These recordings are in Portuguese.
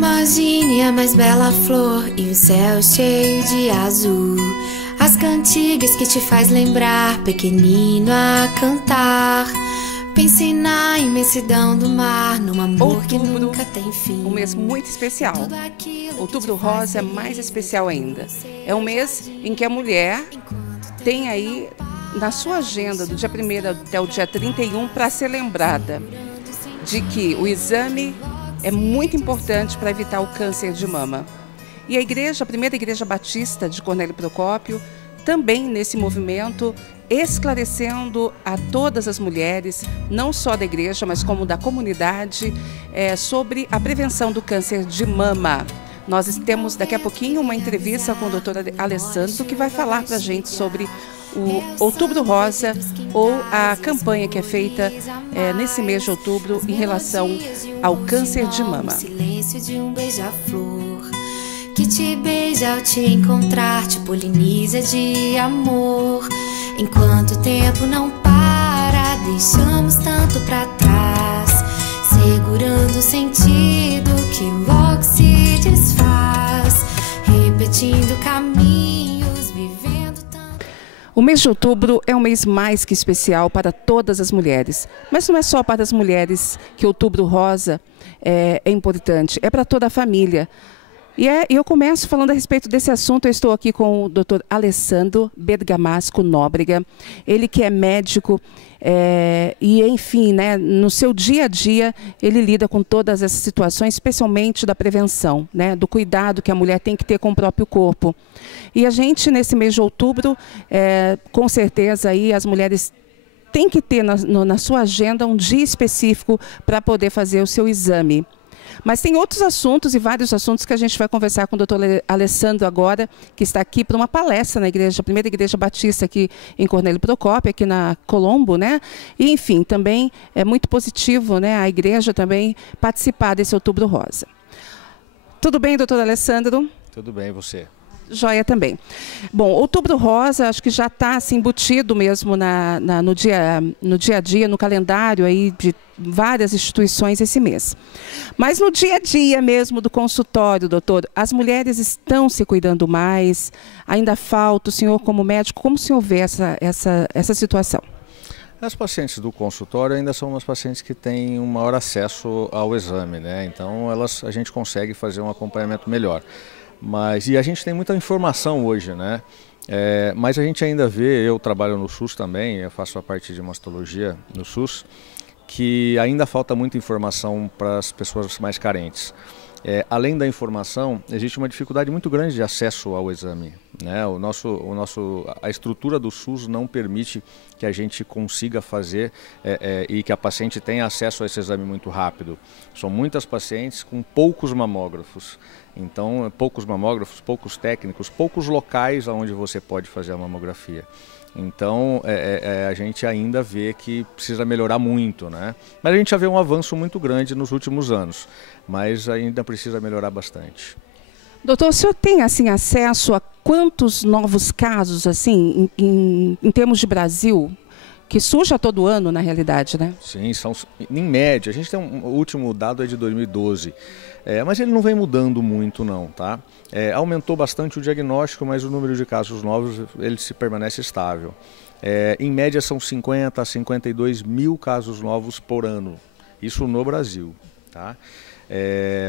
Imagine a mais bela flor e o céu cheio de azul. As cantigas que te faz lembrar, pequenino a cantar. Pense na imensidão do mar, num amor que nunca tem fim. Um mês muito especial. Outubro Rosa é mais especial ainda. É um mês em que a mulher tem aí na sua agenda, do dia 1º até o dia 31, para ser lembrada de que o exame é muito importante para evitar o câncer de mama. E a igreja, a primeira igreja batista de Cornélio Procópio, também nesse movimento, esclarecendo a todas as mulheres, não só da igreja, mas como da comunidade, sobre a prevenção do câncer de mama. Nós temos daqui a pouquinho uma entrevista com o doutor Alessandro, que vai falar para a gente sobre o Outubro Rosa, ou a campanha que é feita nesse mês de outubro em relação ao câncer de mama. Silêncio de um beija-flor que te beija ao te encontrar, te poliniza de amor. Enquanto o tempo não para, deixamos tanto pra trás, segurando o sentido que logo se desfaz, repetindo caminhos, vivendo tanto. O mês de outubro é um mês mais que especial para todas as mulheres, mas não é só para as mulheres que Outubro Rosa é importante, é para toda a família. E eu começo falando a respeito desse assunto. Eu estou aqui com o Dr. Alessandro Bergamasco Nóbrega, ele que é médico e, enfim, né, no seu dia a dia, ele lida com todas essas situações, especialmente da prevenção, né, do cuidado que a mulher tem que ter com o próprio corpo. E a gente, nesse mês de outubro, com certeza, aí, as mulheres têm que ter na sua agenda um dia específico para poder fazer o seu exame. Mas tem outros assuntos e vários assuntos que a gente vai conversar com o doutor Alessandro agora, que está aqui para uma palestra na igreja, a primeira igreja batista aqui em Cornélio Procópio, aqui na Colombo, né? E, enfim, também é muito positivo, né, a igreja também participar desse Outubro Rosa. Tudo bem, doutor Alessandro? Tudo bem, e você? Joia também. Bom, Outubro Rosa, acho que já está assim, embutido mesmo no dia a dia, no calendário aí de várias instituições esse mês. Mas no dia a dia mesmo do consultório, doutor, as mulheres estão se cuidando mais? Ainda falta, o senhor como médico, como o senhor vê essa situação? As pacientes do consultório ainda são umas pacientes que têm um maior acesso ao exame, né? Então a gente consegue fazer um acompanhamento melhor. E a gente tem muita informação hoje, né? Mas a gente ainda vê, eu trabalho no SUS também, eu faço a parte de mastologia no SUS, que ainda falta muita informação para as pessoas mais carentes. Além da informação, existe uma dificuldade muito grande de acesso ao exame, né? A estrutura do SUS não permite que a gente consiga fazer e que a paciente tenha acesso a esse exame muito rápido. São muitas pacientes com poucos mamógrafos. Então, poucos mamógrafos, poucos técnicos, poucos locais onde você pode fazer a mamografia. Então, a gente ainda vê que precisa melhorar muito, né? Mas a gente já vê um avanço muito grande nos últimos anos, mas ainda precisa melhorar bastante. Doutor, o senhor tem assim, acesso a quantos novos casos, assim, em termos de Brasil, que surge a todo ano, na realidade, né? Sim, são, em média, a gente tem o último dado é de 2012, mas ele não vem mudando muito não, tá? Aumentou bastante o diagnóstico, mas o número de casos novos ele se permanece estável. Em média são 50 a 52 mil casos novos por ano, isso no Brasil, tá?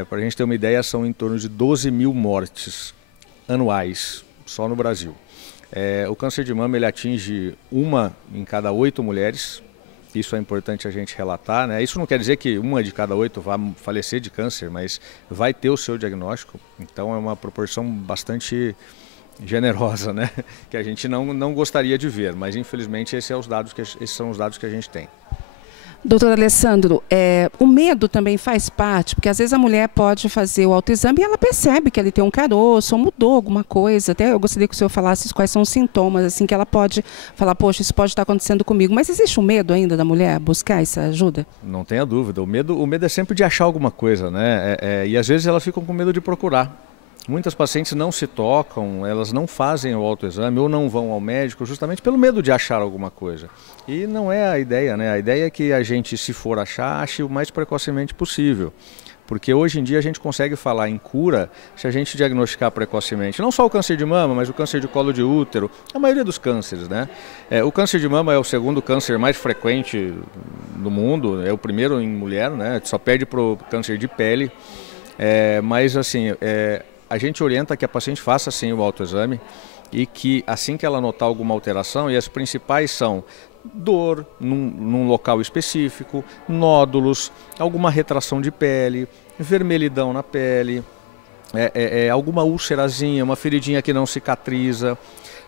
Para a gente ter uma ideia, são em torno de 12 mil mortes anuais, só no Brasil. O câncer de mama ele atinge 1 em cada 8 mulheres, isso é importante a gente relatar, né? Isso não quer dizer que 1 de cada 8 vai falecer de câncer, mas vai ter o seu diagnóstico, então é uma proporção bastante generosa, né? Que a gente não gostaria de ver, mas infelizmente esses são os dados que a gente tem. Doutor Alessandro, o medo também faz parte, porque às vezes a mulher pode fazer o autoexame e ela percebe que ele tem um caroço ou mudou alguma coisa. Até eu gostaria que o senhor falasse quais são os sintomas, assim, que ela pode falar, poxa, isso pode estar acontecendo comigo. Mas existe um medo ainda da mulher buscar essa ajuda? Não tenha dúvida, o medo é sempre de achar alguma coisa, né? E às vezes elas ficam com medo de procurar. Muitas pacientes não se tocam, elas não fazem o autoexame ou não vão ao médico justamente pelo medo de achar alguma coisa. E não é a ideia, né? A ideia é que a gente, se for achar, ache o mais precocemente possível. Porque hoje em dia a gente consegue falar em cura se a gente diagnosticar precocemente. Não só o câncer de mama, mas o câncer de colo de útero, a maioria dos cânceres, né? O câncer de mama é o segundo câncer mais frequente no mundo, é o primeiro em mulher, né? Só perde para o câncer de pele. Mas assim, a gente orienta que a paciente faça sim o autoexame e que assim que ela notar alguma alteração, e as principais são dor num local específico, nódulos, alguma retração de pele, vermelhidão na pele, alguma úlcerazinha, uma feridinha que não cicatriza,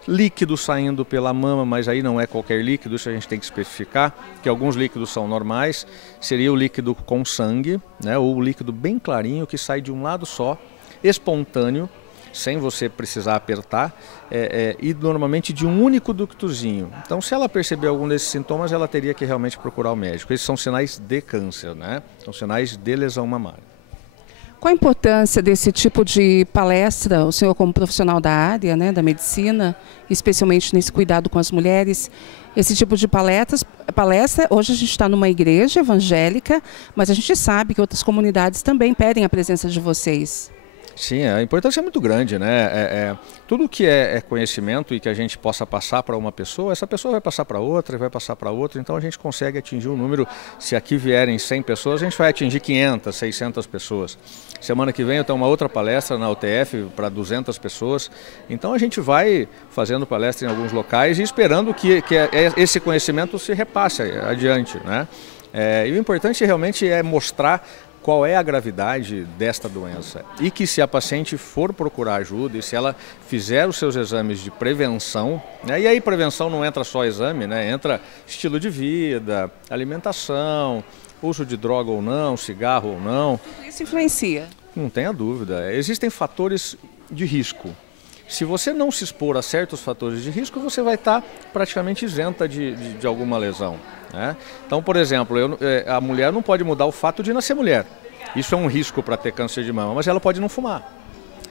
líquido saindo pela mama, mas aí não é qualquer líquido, isso a gente tem que especificar, que alguns líquidos são normais, seria o líquido com sangue, né, ou o líquido bem clarinho que sai de um lado só, espontâneo, sem você precisar apertar, e normalmente de um único ductozinho. Então, se ela perceber algum desses sintomas, ela teria que realmente procurar o médico. Esses são sinais de câncer, né? São sinais de lesão mamária. Qual a importância desse tipo de palestra, o senhor como profissional da área, né, da medicina, especialmente nesse cuidado com as mulheres, esse tipo de palestra, hoje a gente está numa igreja evangélica, mas a gente sabe que outras comunidades também pedem a presença de vocês. Sim, a importância é muito grande, né? Tudo que é conhecimento e que a gente possa passar para uma pessoa, essa pessoa vai passar para outra e vai passar para outra, então a gente consegue atingir um número, se aqui vierem 100 pessoas, a gente vai atingir 500, 600 pessoas. Semana que vem eu tenho uma outra palestra na UTF para 200 pessoas, então a gente vai fazendo palestra em alguns locais e esperando que esse conhecimento se repasse adiante, né? E o importante realmente é mostrar qual é a gravidade desta doença e que se a paciente for procurar ajuda e se ela fizer os seus exames de prevenção, né, e aí prevenção não entra só exame, né, entra estilo de vida, alimentação, uso de droga ou não, cigarro ou não. Isso influencia? Não tenha dúvida, existem fatores de risco. Se você não se expor a certos fatores de risco, você vai estar praticamente isenta de alguma lesão, né? Então, por exemplo, a mulher não pode mudar o fato de nascer mulher. Isso é um risco para ter câncer de mama, mas ela pode não fumar.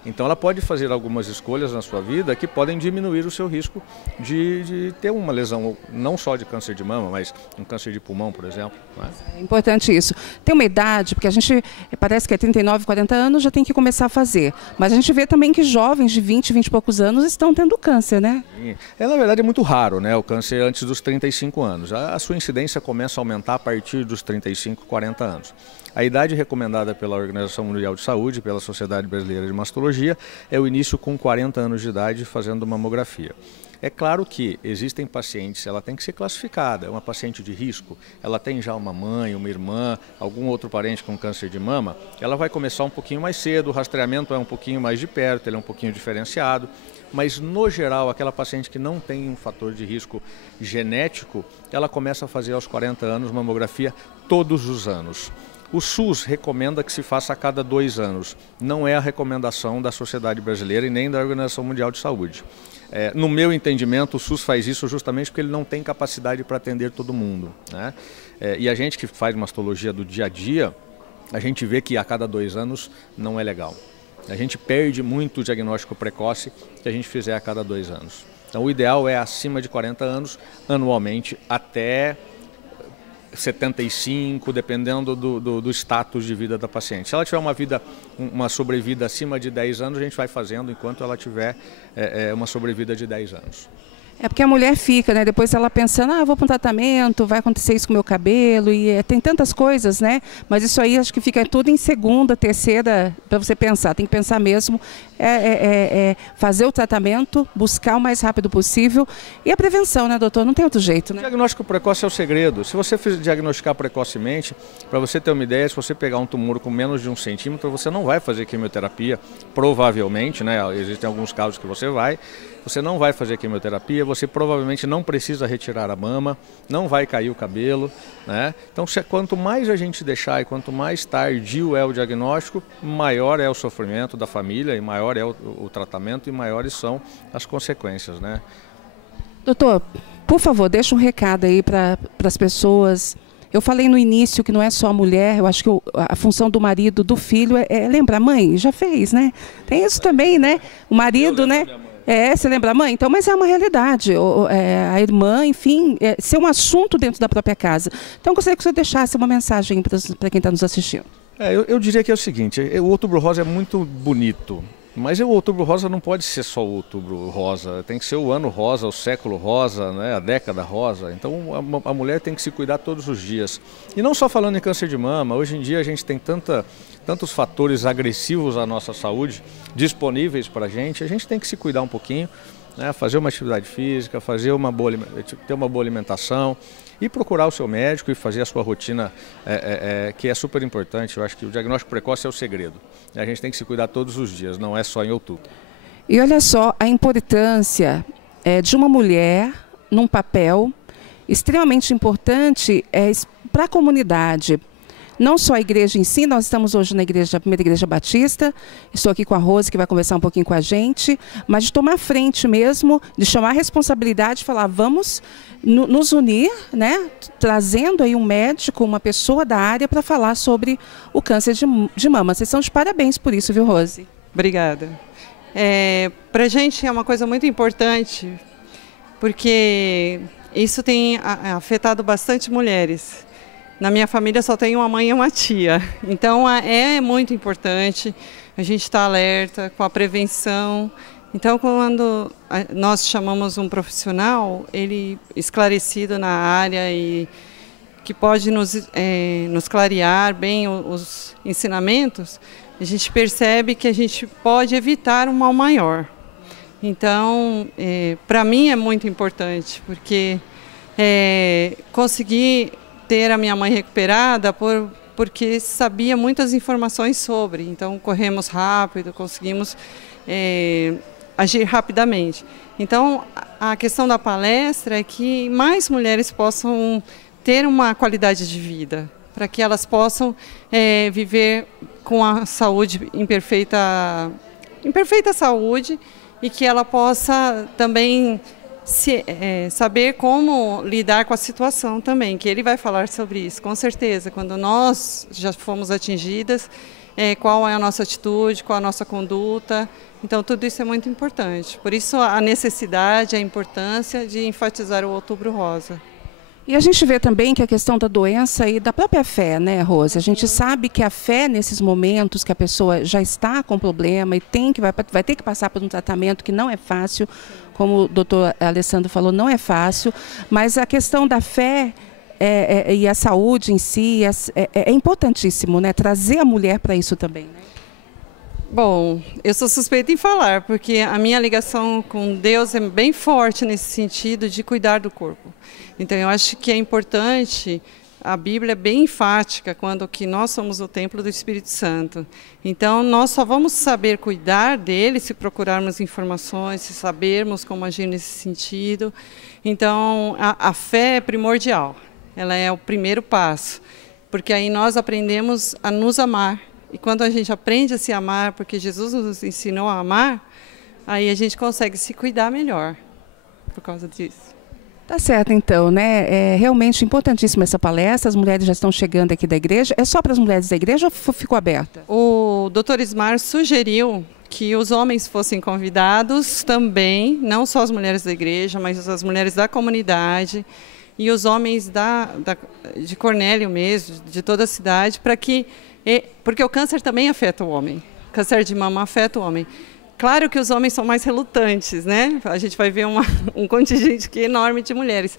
Então ela pode fazer algumas escolhas na sua vida que podem diminuir o seu risco de ter uma lesão, não só de câncer de mama, mas um câncer de pulmão, por exemplo. Né? É importante isso. Tem uma idade, porque a gente parece que é 39, 40 anos já tem que começar a fazer. Mas a gente vê também que jovens de 20 e poucos anos estão tendo câncer, né? Na verdade é muito raro, né, o câncer antes dos 35 anos. A sua incidência começa a aumentar a partir dos 35, 40 anos. A idade recomendada pela Organização Mundial de Saúde, pela Sociedade Brasileira de Mastologia, é o início com 40 anos de idade fazendo mamografia. É claro que existem pacientes, ela tem que ser classificada, é uma paciente de risco, ela tem já uma mãe, uma irmã, algum outro parente com câncer de mama, ela vai começar um pouquinho mais cedo, o rastreamento é um pouquinho mais de perto, ele é um pouquinho diferenciado, mas no geral, aquela paciente que não tem um fator de risco genético, ela começa a fazer aos 40 anos mamografia todos os anos. O SUS recomenda que se faça a cada 2 anos. Não é a recomendação da Sociedade Brasileira e nem da Organização Mundial de Saúde. No meu entendimento, o SUS faz isso justamente porque ele não tem capacidade para atender todo mundo, né? E a gente que faz mastologia do dia a dia, a gente vê que a cada 2 anos não é legal. A gente perde muito o diagnóstico precoce que a gente fizer a cada 2 anos. Então o ideal é acima de 40 anos, anualmente, até 75, dependendo do status de vida da paciente. Se ela tiver uma sobrevida acima de 10 anos, a gente vai fazendo enquanto ela tiver uma sobrevida de 10 anos. É porque a mulher fica, né? Depois ela pensando, vou para um tratamento, vai acontecer isso com o meu cabelo, e tem tantas coisas, né? Mas isso aí acho que fica tudo em segunda, terceira, para você pensar. Tem que pensar mesmo, fazer o tratamento, buscar o mais rápido possível. E a prevenção, né, doutor? Não tem outro jeito, né? O diagnóstico precoce é o segredo. Se você diagnosticar precocemente, para você ter uma ideia, se você pegar um tumor com menos de 1 centímetro, você não vai fazer quimioterapia, provavelmente, né? Existem alguns casos que você não vai fazer quimioterapia, você provavelmente não precisa retirar a mama, não vai cair o cabelo, né? Então, quanto mais a gente deixar e quanto mais tardio é o diagnóstico, maior é o sofrimento da família e maior é o tratamento e maiores são as consequências, né? Doutor, por favor, deixa um recado aí para as pessoas. Eu falei no início que não é só a mulher, eu acho que a função do marido, do filho, é lembrar, mãe, já fez, né? Tem isso também, né? O marido, né? Você lembra a mãe? Então, mas é uma realidade. A irmã, enfim, ser um assunto dentro da própria casa. Então, eu gostaria que você deixasse uma mensagem para quem está nos assistindo. Eu diria que é o seguinte, o Outubro Rosa é muito bonito, mas o Outubro Rosa não pode ser só o Outubro Rosa, tem que ser o ano rosa, o século rosa, né, a década rosa. Então a mulher tem que se cuidar todos os dias. E não só falando em câncer de mama, hoje em dia a gente tem tantos fatores agressivos à nossa saúde disponíveis para a gente tem que se cuidar um pouquinho, né, fazer uma atividade física, ter uma boa alimentação e procurar o seu médico e fazer a sua rotina, que é super importante. Eu acho que o diagnóstico precoce é o segredo. A gente tem que se cuidar todos os dias, não é só em outubro. E olha só a importância de uma mulher num papel extremamente importante para a comunidade. Não só a igreja em si, nós estamos hoje na primeira igreja batista, estou aqui com a Rose, que vai conversar um pouquinho com a gente, mas de tomar frente mesmo, de chamar a responsabilidade, de falar, vamos nos unir, né, trazendo aí um médico, uma pessoa da área para falar sobre o câncer de mama. Vocês são de parabéns por isso, viu, Rose? Obrigada. Para a gente é uma coisa muito importante, porque isso tem afetado bastante mulheres. Na minha família só tem uma mãe e uma tia, então é muito importante a gente estar alerta com a prevenção. Então, quando nós chamamos um profissional, ele esclarecido na área e que pode nos clarear bem os ensinamentos, a gente percebe que a gente pode evitar um mal maior. Então, para mim é muito importante, porque consegui ter a minha mãe recuperada porque sabia muitas informações sobre. Então, corremos rápido, conseguimos agir rapidamente. Então, a questão da palestra é que mais mulheres possam ter uma qualidade de vida, para que elas possam viver com a saúde em perfeita saúde e que ela possa também saber como lidar com a situação também, que ele vai falar sobre isso, com certeza. Quando nós já fomos atingidas, qual é a nossa atitude, qual a nossa conduta. Então, tudo isso é muito importante. Por isso, a necessidade, a importância de enfatizar o Outubro Rosa. E a gente vê também que a questão da doença e da própria fé, né, Rose? A gente sabe que a fé, nesses momentos que a pessoa já está com problema e vai ter que passar por um tratamento que não é fácil, como o doutor Alessandro falou, não é fácil, mas a questão da fé e a saúde em si é importantíssimo, né? Trazer a mulher para isso também, né? Bom, eu sou suspeita em falar, porque a minha ligação com Deus é bem forte nesse sentido de cuidar do corpo. Então, eu acho que é importante, a Bíblia é bem enfática quando que nós somos o templo do Espírito Santo. Então, nós só vamos saber cuidar dele se procurarmos informações, se sabermos como agir nesse sentido. Então, a fé é primordial, ela é o primeiro passo, porque aí nós aprendemos a nos amar. E quando a gente aprende a se amar, porque Jesus nos ensinou a amar, aí a gente consegue se cuidar melhor por causa disso. Tá certo, então, né? É realmente importantíssima essa palestra. As mulheres já estão chegando aqui da igreja. É só para as mulheres da igreja ou ficou aberta? O Dr. Ismar sugeriu que os homens fossem convidados também, não só as mulheres da igreja, mas as mulheres da comunidade e os homens de Cornélio mesmo, de toda a cidade, porque o câncer também afeta o homem. O câncer de mama afeta o homem. Claro que os homens são mais relutantes, né? A gente vai ver um contingente enorme de mulheres.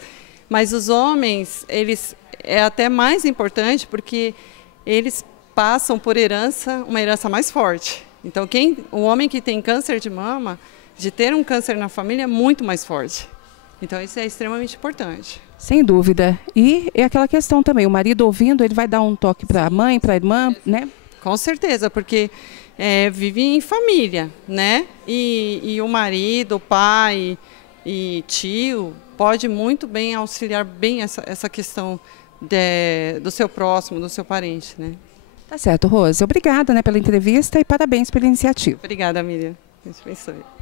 Mas os homens, é até mais importante porque eles passam por uma herança mais forte. Então, o homem que tem câncer de mama, de ter um câncer na família, é muito mais forte. Então, isso é extremamente importante. Sem dúvida. E é aquela questão também, o marido ouvindo, ele vai dar um toque para a mãe, para a irmã, né? Com certeza, porque vive em família, né? E o marido, o pai e tio pode muito bem auxiliar bem essa questão do seu próximo, do seu parente, né? Tá certo, Rose. Obrigada, né, pela entrevista e parabéns pela iniciativa. Obrigada, Miriam. Deus abençoe.